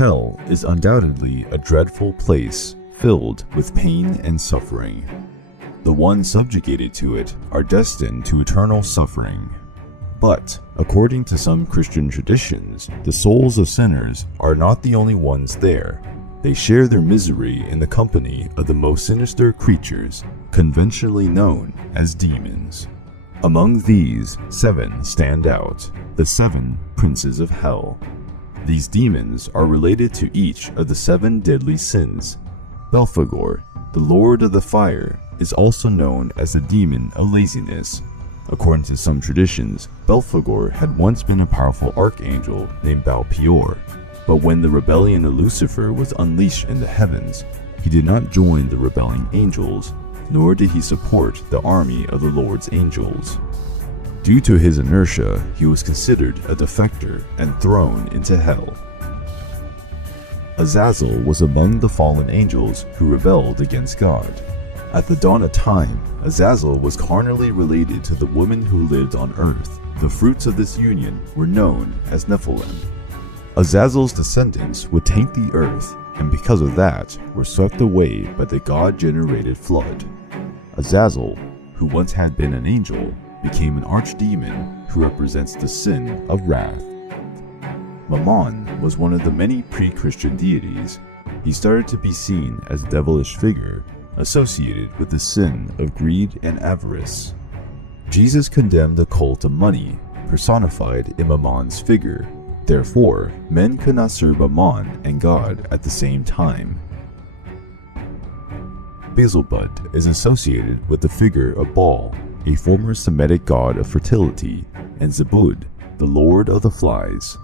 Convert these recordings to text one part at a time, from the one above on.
Hell is undoubtedly a dreadful place filled with pain and suffering. The ones subjugated to it are destined to eternal suffering. But, according to some Christian traditions, the souls of sinners are not the only ones there. They share their misery in the company of the most sinister creatures, conventionally known as demons. Among these, 7 stand out, the 7 princes of hell. These demons are related to each of the 7 deadly sins. Belphegor, the lord of the fire, is also known as the demon of laziness. According to some traditions, Belphegor had once been a powerful archangel named Balpeor, but when the rebellion of Lucifer was unleashed in the heavens, he did not join the rebelling angels, nor did he support the army of the Lord's angels. Due to his inertia, he was considered a defector and thrown into hell. Azazel was among the fallen angels who rebelled against God. At the dawn of time, Azazel was carnally related to the woman who lived on earth. The fruits of this union were known as Nephilim. Azazel's descendants would taint the earth, and because of that, were swept away by the God-generated flood. Azazel, who once had been an angel, became an archdemon who represents the sin of wrath. Mammon was one of the many pre-Christian deities. He started to be seen as a devilish figure associated with the sin of greed and avarice. Jesus condemned the cult of money, personified in Mammon's figure. Therefore, men could not serve Mammon and God at the same time. Beelzebub is associated with the figure of Baal, a former Semitic god of fertility, and Zebud, the lord of the flies.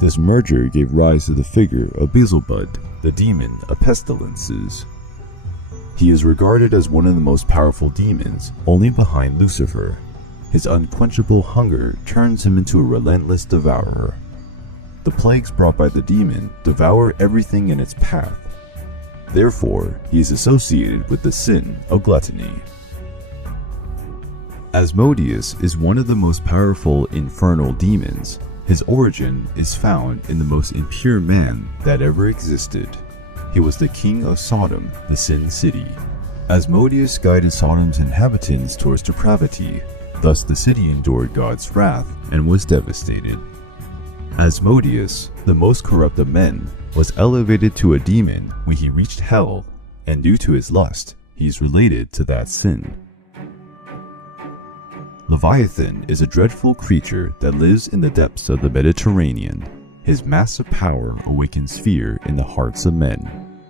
This merger gave rise to the figure of Beelzebub, the demon of pestilences. He is regarded as one of the most powerful demons, only behind Lucifer. His unquenchable hunger turns him into a relentless devourer. The plagues brought by the demon devour everything in its path. Therefore, he is associated with the sin of gluttony. Asmodeus is one of the most powerful infernal demons. His origin is found in the most impure man that ever existed. He was the king of Sodom, the sin city. Asmodeus guided Sodom's inhabitants towards depravity. Thus the city endured God's wrath and was devastated. Asmodeus, the most corrupt of men, was elevated to a demon when he reached hell, and due to his lust, he is related to that sin. Leviathan is a dreadful creature that lives in the depths of the Mediterranean. His massive power awakens fear in the hearts of men.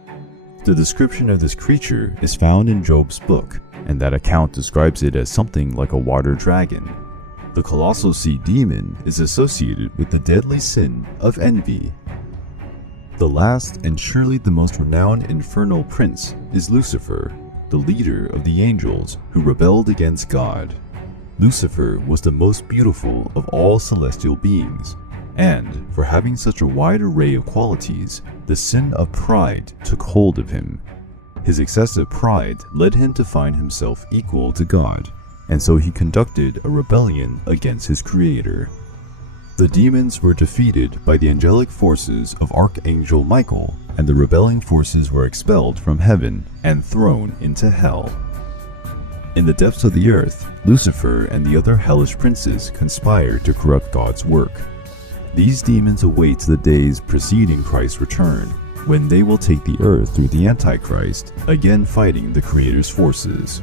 The description of this creature is found in Job's book, and that account describes it as something like a water dragon. The colossal sea demon is associated with the deadly sin of envy. The last and surely the most renowned infernal prince is Lucifer, the leader of the angels who rebelled against God. Lucifer was the most beautiful of all celestial beings, and for having such a wide array of qualities, the sin of pride took hold of him. His excessive pride led him to find himself equal to God, and so he conducted a rebellion against his creator. The demons were defeated by the angelic forces of Archangel Michael, and the rebelling forces were expelled from heaven and thrown into hell. In the depths of the earth, Lucifer and the other hellish princes conspired to corrupt God's work. These demons await the days preceding Christ's return, when they will take the earth through the Antichrist, again fighting the Creator's forces.